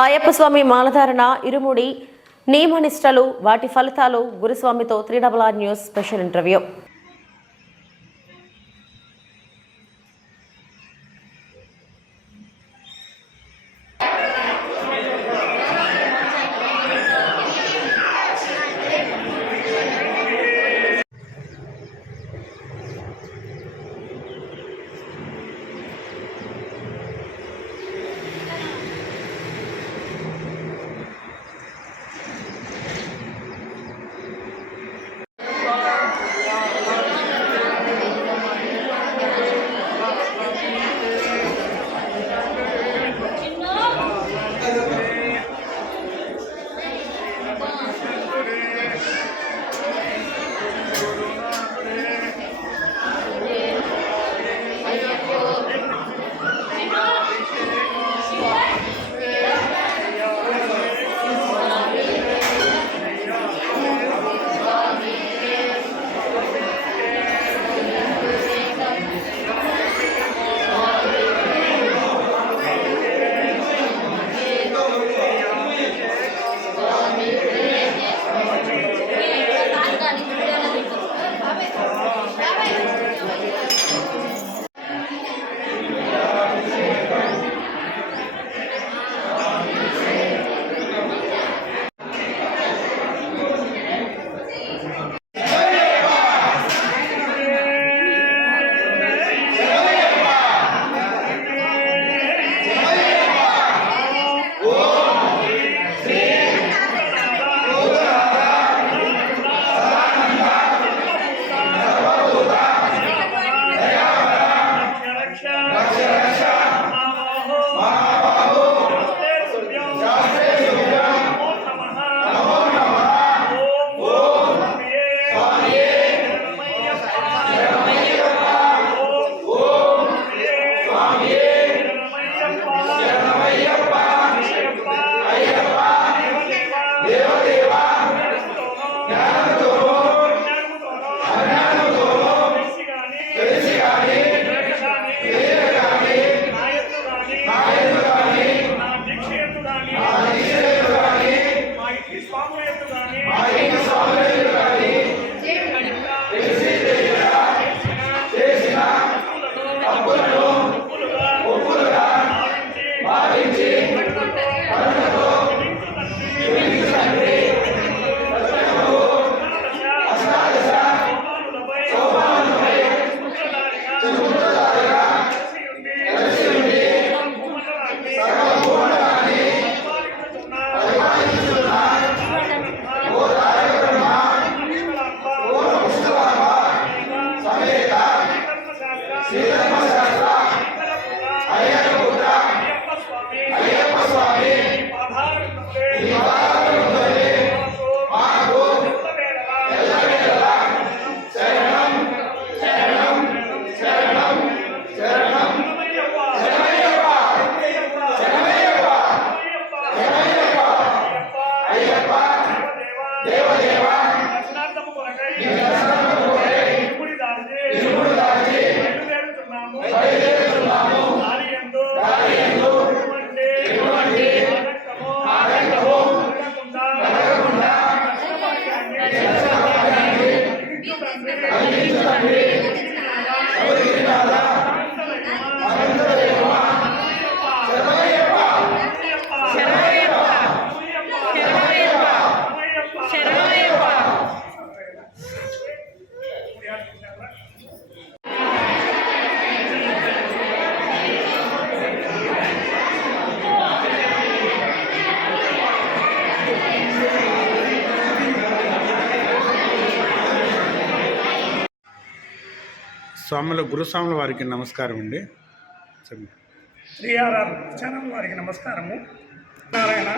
అయ్యప్ప స్వామి మాలధారణ ఇరుముడి నియమనిష్టలు వాటి ఫలితాలు గురుస్వామితో 3RR news special interview. గురుస్వాముల వారికి నమస్కారం అండి. 3RR ఛానల్ వారికి నమస్కారము. నారాయణ,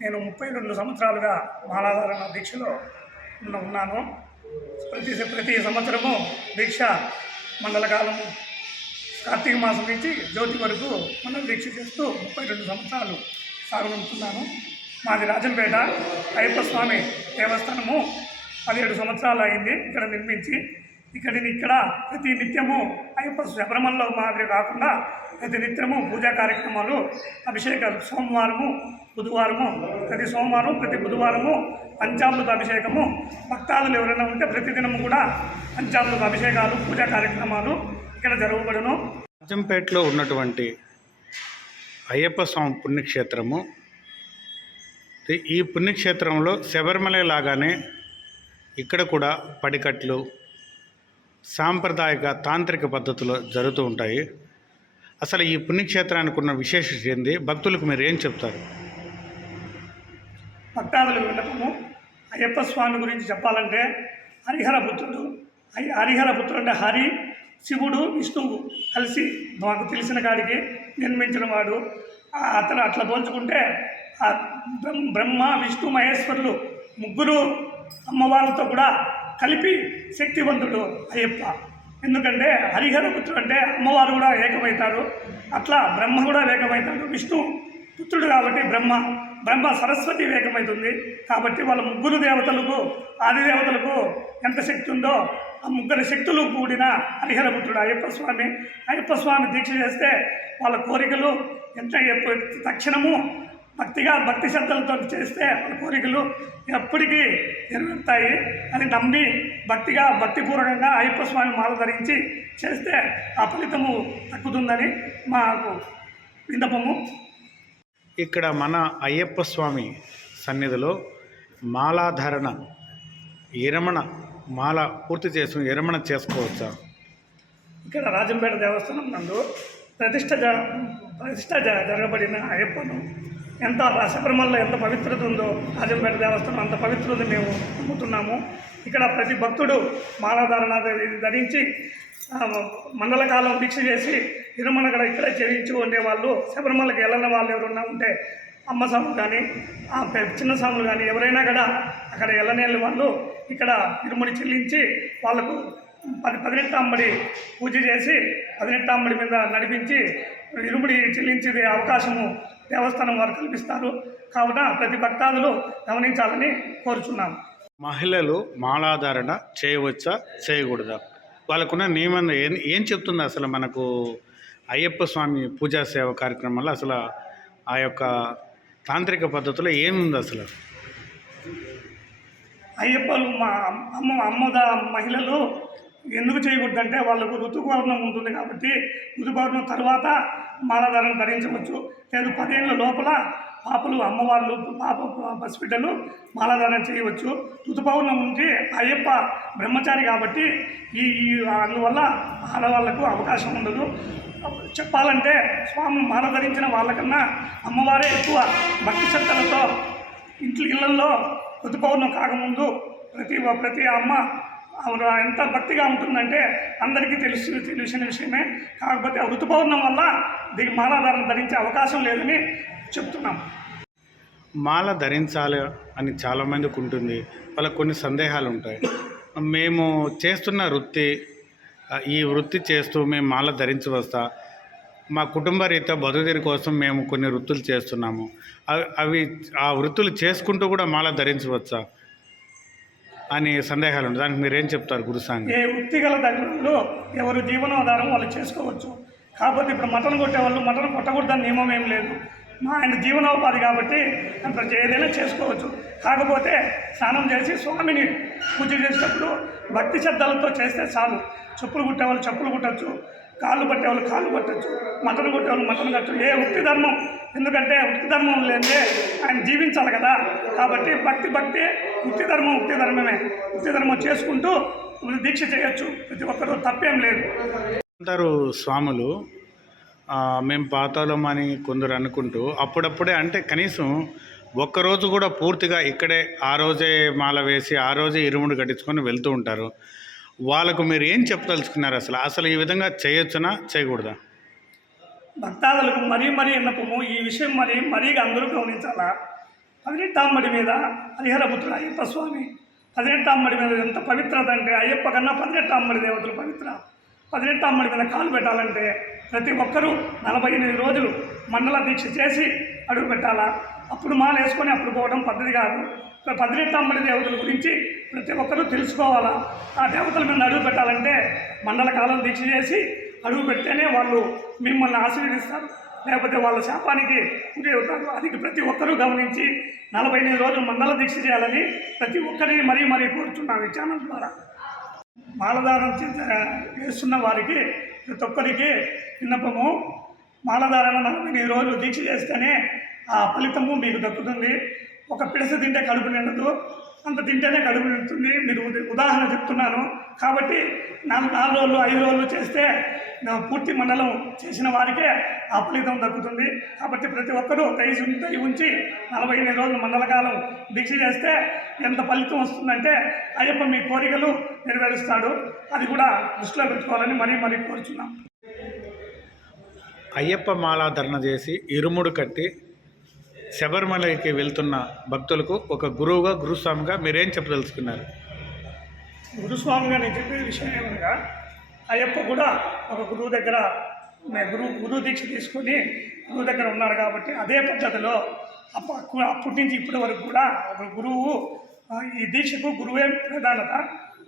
నేను 32 సంవత్సరాలుగా మాలాధారణ దీక్షలో ఉన్నాను. ప్రతి సంవత్సరము దీక్ష మండలకాలము కార్తీక మాసం నుంచి జ్యోతి వరకు మండల దీక్ష చేస్తూ 32 సంవత్సరాలు సాగనుంటున్నాను. మాది రాజంపేట. అయ్యప్ప స్వామి దేవస్థానము 17 సంవత్సరాలు అయింది ఇక్కడ నిర్మించి. ఇక్కడ ప్రతి నిత్యము అయ్యప్ప శబరిమలలో మాదిరి కాకుండా ప్రతి నిత్యము పూజా కార్యక్రమాలు, అభిషేకాలు సోమవారము బుధవారము, ప్రతి సోమవారం ప్రతి బుధవారము పంచామృత అభిషేకము, భక్తాదులు ఎవరైనా ఉంటే ప్రతిదినము కూడా పంచామృత అభిషేకాలు పూజా కార్యక్రమాలు ఇక్కడ జరగబడును. రాజంపేటలో ఉన్నటువంటి అయ్యప్ప స్వామి పుణ్యక్షేత్రము, ఈ పుణ్యక్షేత్రంలో శబరిమల లాగానే ఇక్కడ కూడా పడికట్లు సాంప్రదాయక తాంత్రిక పద్ధతిలో జరుగుతూ ఉంటాయి. అసలు ఈ పుణ్యక్షేత్రానికి ఉన్న విశేషత ఏంది? భక్తులకు మీరు ఏం చెప్తారు? భక్తాదుల విన్నపము అయ్యప్ప స్వామి గురించి చెప్పాలంటే హరిహర పుత్రుడు అంటే హరి, శివుడు, విష్ణువు కలిసి మాకు తెలిసిన కాడికి జన్మించిన వాడు. అతను అట్లా పోల్చుకుంటే బ్రహ్మ విష్ణు మహేశ్వరులు ముగ్గురు అమ్మవార్లతో కూడా కలిపి శక్తివంతుడు అయ్యప్ప. ఎందుకంటే హరిహర పుత్రుడు అంటే అమ్మవారు కూడా ఏకమవుతారు, అట్లా బ్రహ్మ కూడా ఏకమవుతాడు. విష్ణు పుత్రుడు కాబట్టి బ్రహ్మ సరస్వతి ఏకమవుతుంది. కాబట్టి వాళ్ళ ముగ్గురు దేవతలకు, ఆది దేవతలకు ఎంత శక్తి ఉందో ఆ ముగ్గురు శక్తులు కూడిన హరిహర పుత్రుడు అయ్యప్ప స్వామి దీక్ష చేస్తే వాళ్ళ కోరికలు ఎంత తక్షణము భక్తి శ్రద్ధలతో చేస్తే వాళ్ళ కోరికలు ఎప్పటికీ నెరవేరుతాయి అని నమ్మి భక్తిపూర్వకంగా అయ్యప్ప స్వామి మాల ధరించి చేస్తే ఆ ఫలితము దక్కుతుందని మాకు విన్నపము. ఇక్కడ మన అయ్యప్ప స్వామి సన్నిధిలో మాలాధారణ విరమణ మాల పూర్తి చేసి విరమణ చేసుకోవచ్చా? ఇక్కడ రాజంపేట దేవస్థానం నందు ప్రతిష్ట జరగబడిన అయ్యప్పను ఎంత శబరిమలలో ఎంత పవిత్రత ఉందో రాజంపేట దేవస్థానం అంత పవిత్రత మేము నమ్ముతున్నాము. ఇక్కడ ప్రతి భక్తుడు మాలాధారణ ధరించి మండల కాలం దీక్ష చేసి విరమణ కూడా ఇక్కడే చేయించి ఉండేవాళ్ళు. శబరిమలకి వెళ్ళని వాళ్ళు ఎవరైనా ఉంటే అమ్మ స్వాములు కానీ చిన్న స్వాములు కానీ ఎవరైనా కూడా అక్కడ వెళ్ళనేళ్ళ వాళ్ళు ఇక్కడ ఇరుముడి చెల్లించి వాళ్ళకు 18 అమ్మడి పూజ చేసి 18 అమ్మడి మీద నడిపించి ఇరుముడి చెల్లించే అవకాశము దేవస్థానం వారు కల్పిస్తారు. కావున ప్రతి భక్తాదులు గమనించాలని కోరుచున్నాం. మహిళలు మాలాధారణ చేయవచ్చా చేయకూడదా? వాళ్ళకున్న నియమం ఏం చెప్తుంది? అసలు మనకు అయ్యప్ప స్వామి పూజా సేవ కార్యక్రమంలో అసలు ఆ యొక్క తాంత్రిక పద్ధతిలో ఏముంది? అసలు అయ్యప్పలు మహిళలు ఎందుకు చేయకూడదంటే వాళ్ళకు ఋతుపౌర్ణం ఉంటుంది కాబట్టి ఋతుపౌర్ణం తర్వాత మాలాధారణ ధరించవచ్చు. లేదు 10 ఏళ్ళ లోపల పాపలు అమ్మవార్లు పసిబిడ్డలు మాలాధారణ చేయవచ్చు. ఋతుపౌర్ణం నుంచి అయ్యప్ప బ్రహ్మచారి కాబట్టి అందువల్ల ఆడవాళ్లకు అవకాశం ఉండదు. చెప్పాలంటే స్వామి మాల ధరించిన వాళ్ళకన్నా అమ్మవారే ఎక్కువ భక్తి శ్రద్ధలతో ఇళ్లలో ఋతుపౌర్ణం కాకముందు ప్రతి అమ్మ ఎంత భక్తిగా ఉంటుందంటే అందరికీ తెలిసిన విషయమే. కాకపోతే ఋతుపౌర్ణం వల్ల దీనికి మాలాధారణ ధరించే అవకాశం లేదని చెప్తున్నాం. మాల ధరించాలి అని చాలామందికి ఉంటుంది, వాళ్ళకు కొన్ని సందేహాలు ఉంటాయి. మేము చేస్తున్న ఈ వృత్తి చేస్తూ మేము మాల ధరించి వస్తా, మా కుటుంబ రీత్యా బతుకుదెరి కోసం మేము కొన్ని వృత్తులు చేస్తున్నాము, ఆ వృత్తులు చేసుకుంటూ కూడా మాల ధరించవచ్చా అని సందేహాలు ఉంటాయి. దానికి మీరేం చెప్తారు గురుసాంగ? ఏ వృత్తి గల దగ్గరలో ఎవరు జీవనాధారం వాళ్ళు చేసుకోవచ్చు. కాకపోతే ఇప్పుడు మటన్ కొట్టేవాళ్ళు మటన్ కొట్టకూడదని నియమం ఏం లేదు. ఆయన జీవనోపాధి కాబట్టి ఏదైనా చేసుకోవచ్చు. కాకపోతే స్నానం చేసి స్వామిని పూజ చేసేటప్పుడు భక్తి శ్రద్ధలతో చేస్తే చాలు. చెప్పులు కుట్టేవాళ్ళు చెప్పులు కుట్టచ్చు, కాళ్ళు పట్టేవాళ్ళు కాళ్ళు పట్టచ్చు, మటన్ కొట్టేవాళ్ళు మటన్ కట్టచ్చు. ఏ వృత్తి ధర్మం, ఎందుకంటే వృత్తి ధర్మం లేదే ఆయన జీవించాలి కదా. కాబట్టి భక్తి వృత్తి ధర్మమే. వృత్తి ధర్మం చేసుకుంటూ దీక్ష చేయొచ్చు. ప్రతి ఒక్కరూ తప్పేం లేదు. అందరూ స్వాములు మేము పాతాళం అని కొందరు అనుకుంటూ అప్పుడప్పుడే, అంటే కనీసం ఒక్కరోజు కూడా పూర్తిగా ఇక్కడే ఆ రోజే మాల వేసి ఆ రోజే ఇరుముడు కట్టించుకొని వెళ్తూ ఉంటారు. వాళ్ళకు మీరు ఏం చెప్పదలుచుకున్నారు? అసలు ఈ విధంగా చేయొచ్చునా చేయకూడదా? భక్తాదులకు మరీ విన్నపము ఈ విషయం మరీగా అందరూ గమనించాలా. 18 అమ్మడి మీద హరిహర పుత్రుడు అయ్యప్ప స్వామి 18 అమ్మడి మీద ఎంత పవిత్రత అంటే అయ్యప్ప కన్నా 18 అమ్మడి దేవతలు పవిత్ర. 18 అమ్మడి మీద కాలు పెట్టాలంటే ప్రతి ఒక్కరూ 48 రోజులు మండల దీక్ష చేసి అడుగు పెట్టాలా. అప్పుడు మాల వేసుకొని అప్పుడు పోవడం పద్ధతి కాదు. 18 దేవతల గురించి ప్రతి ఒక్కరూ తెలుసుకోవాలా. ఆ దేవతల మీద అడుగు పెట్టాలంటే మండల కాలం దీక్ష చేసి అడుగు పెడితేనే వాళ్ళు మిమ్మల్ని ఆశీర్వదిస్తారు, లేకపోతే వాళ్ళ శాపానికి గురి అవుతారు. అది ప్రతి ఒక్కరూ గమనించి 48 రోజులు మండల దీక్ష చేయాలని ప్రతి ఒక్కరిని మరీ కోరుతున్నాను ఈ ఛానల్ ద్వారా. మాలధారణ చేస్తున్న వారికి ప్రతి ఒక్కరికి విన్నపము, మాలధారణ 48 రోజులు దీక్ష చేస్తేనే ఆ ఫలితము మీకు దక్కుతుంది. ఒక పిడస తింటే కడుపు నిండదు, అంత తింటేనే కడుపు నిండుతుంది. మీరు ఉదాహరణ చెప్తున్నాను కాబట్టి 4 రోజులు 5 రోజులు చేస్తే పూర్తి మండలం చేసిన వారికే ఆ ఫలితం దక్కుతుంది. కాబట్టి ప్రతి ఒక్కరూ దయ ఉంచి 48 రోజులు మండల కాలం దీక్ష చేస్తే ఎంత ఫలితం వస్తుందంటే అయ్యప్ప మీ కోరికలు నెరవేరుస్తాడు. అది కూడా దృష్టిలో పెట్టుకోవాలని మరీ కోరుచున్నాం. అయ్యప్ప మాలాధరణ చేసి ఇరుముడు కట్టి శబరిమలకి వెళ్తున్న భక్తులకు ఒక గురువుగా గురుస్వామిగా మీరేం చెప్పదలుచుకున్నారు? గురుస్వామిగా నేను చెప్పే విషయం ఏమనగా, అయ్యప్ప కూడా ఒక గురువు దగ్గర గురువు దీక్ష తీసుకొని గురువు దగ్గర ఉన్నాడు కాబట్టి అదే పద్ధతిలో అప్పటి నుంచి ఇప్పటి వరకు కూడా ఒక గురువు, ఈ దీక్షకు గురువే ప్రధానత.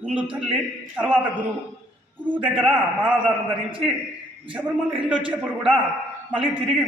ముందు తల్లి, తర్వాత గురువు దగ్గర మాలాధారణ ధరించి శబరిమల వెళ్ళి వచ్చేప్పుడు కూడా మళ్ళీ తిరిగి